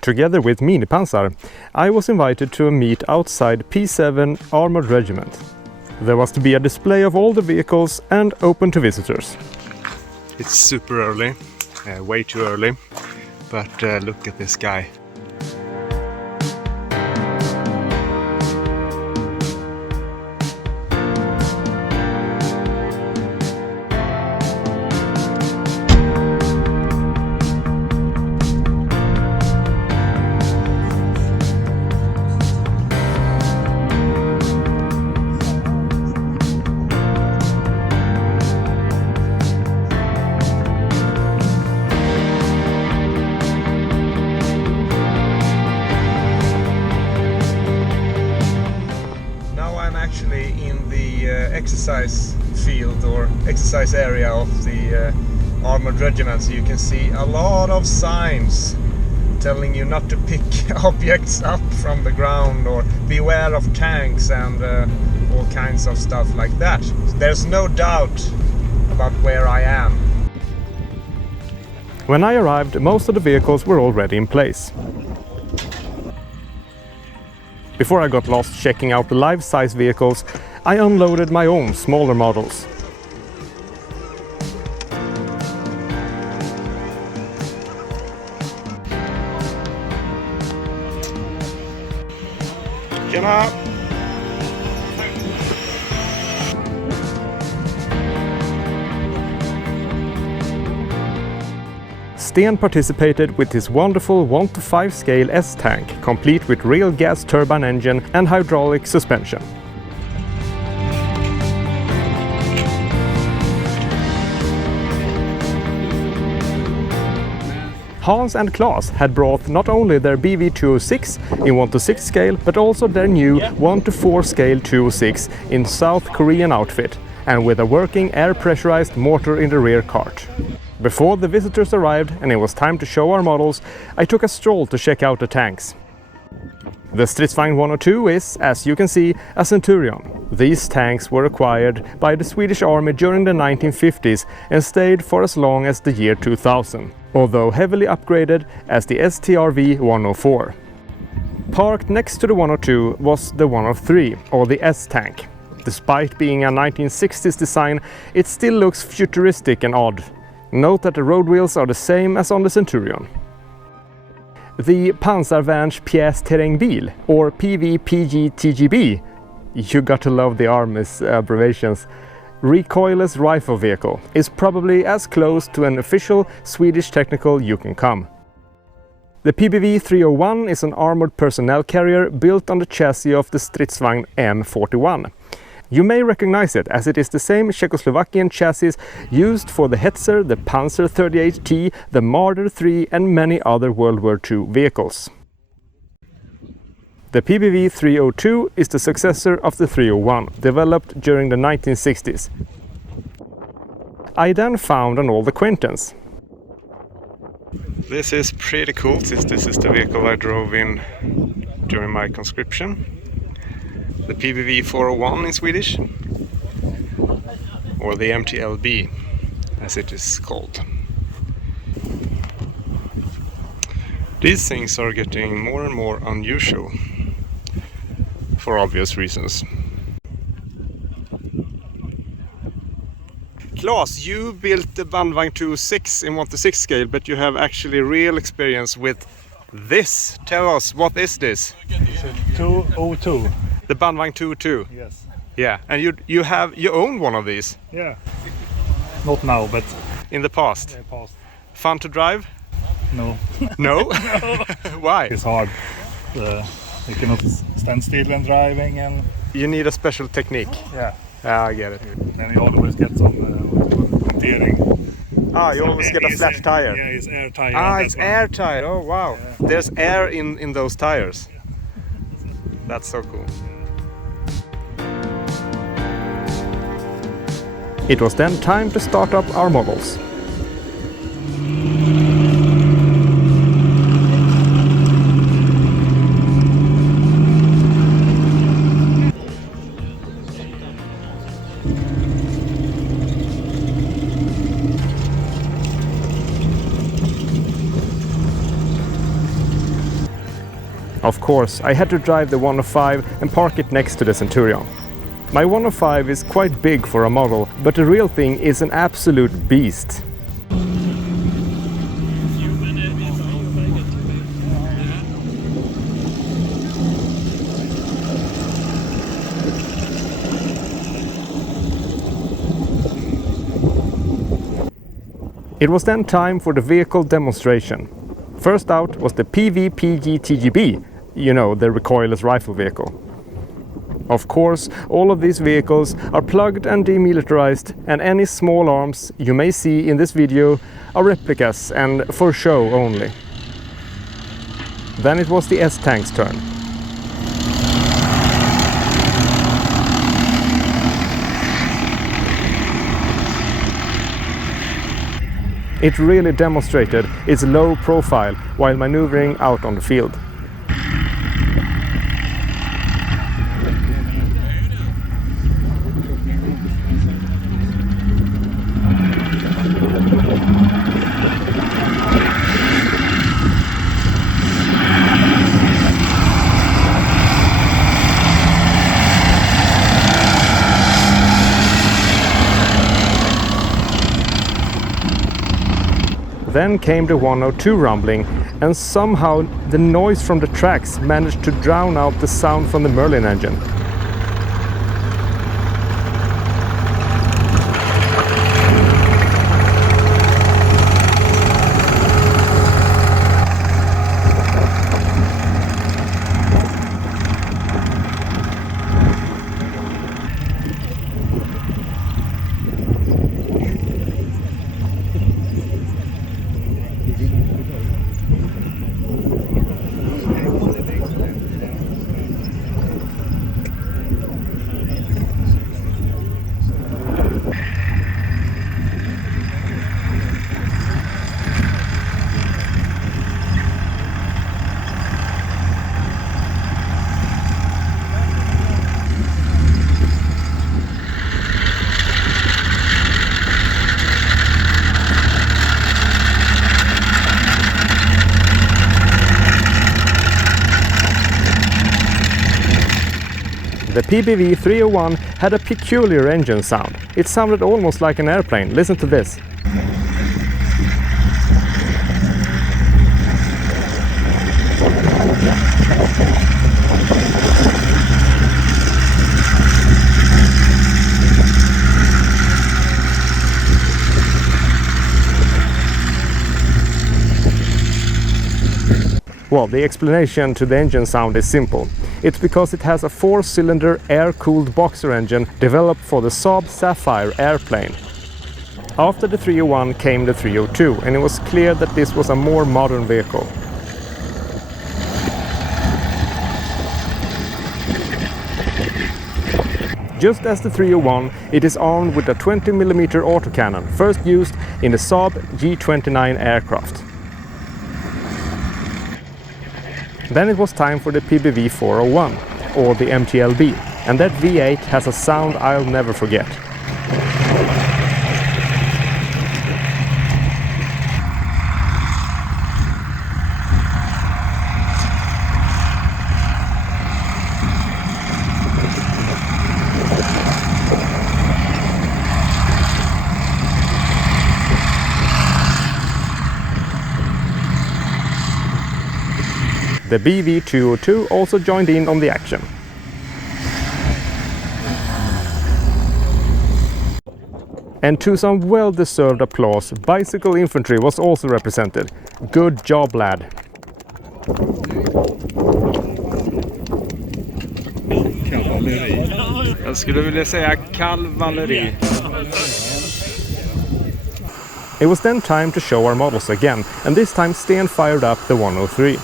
Together with Minipansar, I was invited to a meet outside P7 Armored Regiment. There was to be a display of all the vehicles and open to visitors. It's super early, way too early, but look at this guy. In the exercise field or exercise area of the armored regiment, so you can see a lot of signs telling you not to pick objects up from the ground or beware of tanks and all kinds of stuff like that. There's no doubt about where I am. When I arrived, most of the vehicles were already in place. Before I got lost checking out the life-size vehicles, I unloaded my own smaller models. Tjena! Sten participated with his wonderful 1:5 scale S-tank, complete with real gas turbine engine and hydraulic suspension. Hans and Claes had brought not only their BV-206 in 1:6 scale, but also their new 1:4 scale 206 in South Korean outfit, and with a working air pressurized mortar in the rear cart. Before the visitors arrived and it was time to show our models, I took a stroll to check out the tanks. The Stridsvagn 102 is, as you can see, a Centurion. These tanks were acquired by the Swedish Army during the 1950s and stayed for as long as the year 2000, although heavily upgraded as the STRV 104. Parked next to the 102 was the 103, or the S-tank. Despite being a 1960s design, it still looks futuristic and odd. Note that the road wheels are the same as on the Centurion. The Pansarvärns Pjästerrängbil, or PVPG-TGB, you got to love the Army's abbreviations, recoilless rifle vehicle, is probably as close to an official Swedish technical you can come. The PBV-301 is an armored personnel carrier built on the chassis of the Stridsvagn M41. You may recognize it, as it is the same Czechoslovakian chassis used for the Hetzer, the Panzer 38T, the Marder 3 and many other World War II vehicles. The PBV-302 is the successor of the 301, developed during the 1960s. I then found an old acquaintance. This is pretty cool, since this is the vehicle I drove in during my conscription. The PBV-401 in Swedish, or the MTLB as it is called. These things are getting more and more unusual, for obvious reasons. Claes, you built the Bandvagn 206 in 1:6 scale, but you have actually real experience with this. Tell us, what is this? It's a 202. The Bandvagn 202? Yes. Yeah, and you own one of these? Yeah. Not now, but in the past? yeah, past. Fun to drive? No. No? No. Why? It's hard. You cannot stand still and driving, and You need a special technique. yeah. Yeah, I get it. Then you always get some puntering. Ah, you always get a flat tire. Yeah, it's air tire. Ah, and it's that's air tire. Oh, wow. Yeah. There's air in those tires. That's so cool. It was then time to start up our models. Of course, I had to drive the 105 and park it next to the Centurion. My 105 is quite big for a model, but the real thing is an absolute beast. It was then time for the vehicle demonstration. First out was the PvPG-TGB, you know, the recoilless rifle vehicle. Of course, all of these vehicles are plugged and demilitarized, and any small arms you may see in this video are replicas and for show only. Then it was the S-Tank's turn. It really demonstrated its low profile while maneuvering out on the field. Then came the 102 rumbling, and somehow the noise from the tracks managed to drown out the sound from the Merlin engine. The PBV 301 had a peculiar engine sound. It sounded almost like an airplane. Listen to this. Well, the explanation to the engine sound is simple. It's because it has a 4-cylinder air-cooled boxer engine developed for the Saab Sapphire airplane. After the 301 came the 302, and it was clear that this was a more modern vehicle. Just as the 301, it is armed with a 20mm autocannon, first used in the Saab G29 aircraft. Then it was time for the PBV 401, or the MTLB, and that V8 has a sound I'll never forget. The BV202 also joined in on the action. And to some well-deserved applause, bicycle infantry was also represented. Good job, lad! Kavalleri. Jag skulle vilja säga kavalleri. It was then time to show our models again, and this time Sten fired up the 103.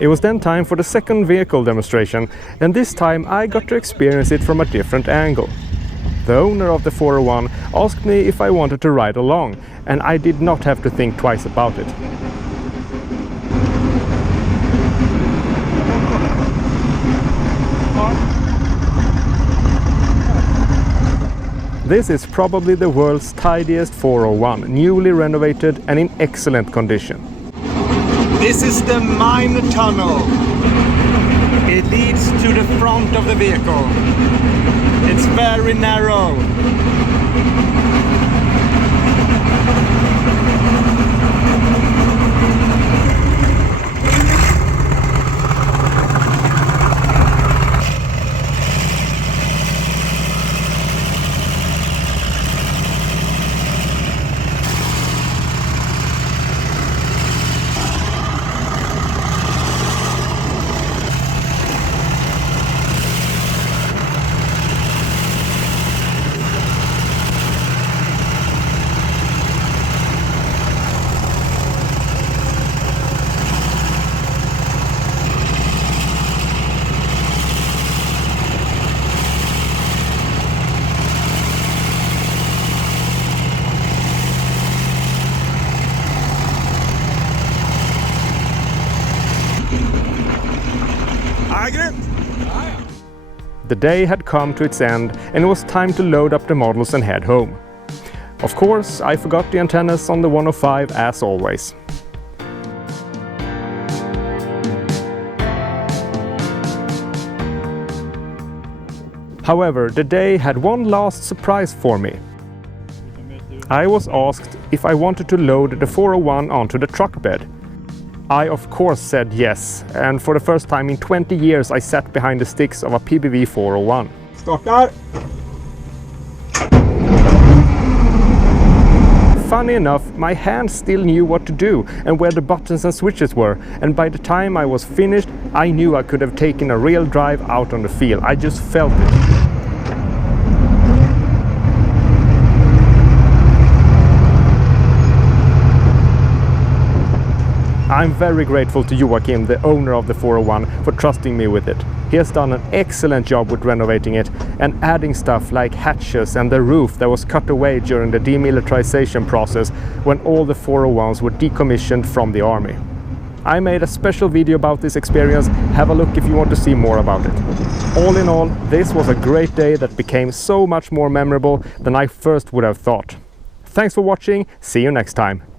It was then time for the second vehicle demonstration, and this time I got to experience it from a different angle. The owner of the 401 asked me if I wanted to ride along, and I did not have to think twice about it. This is probably the world's tidiest 401, newly renovated and in excellent condition. This is the mine tunnel. It leads to the front of the vehicle. It's very narrow. The day had come to its end and it was time to load up the models and head home. Of course, I forgot the antennas on the 105 as always. However, the day had one last surprise for me. I was asked if I wanted to load the 401 onto the truck bed. I of course said yes, and for the first time in 20 years I sat behind the sticks of a PBV 401. Startar! Funny enough, my hands still knew what to do and where the buttons and switches were, and by the time I was finished, I knew I could have taken a real drive out on the field. I just felt it. I'm very grateful to Joachim, the owner of the 401, for trusting me with it. He has done an excellent job with renovating it and adding stuff like hatches and the roof that was cut away during the demilitarization process when all the 401s were decommissioned from the army. I made a special video about this experience. Have a look if you want to see more about it. All in all, this was a great day that became so much more memorable than I first would have thought. Thanks for watching. See you next time.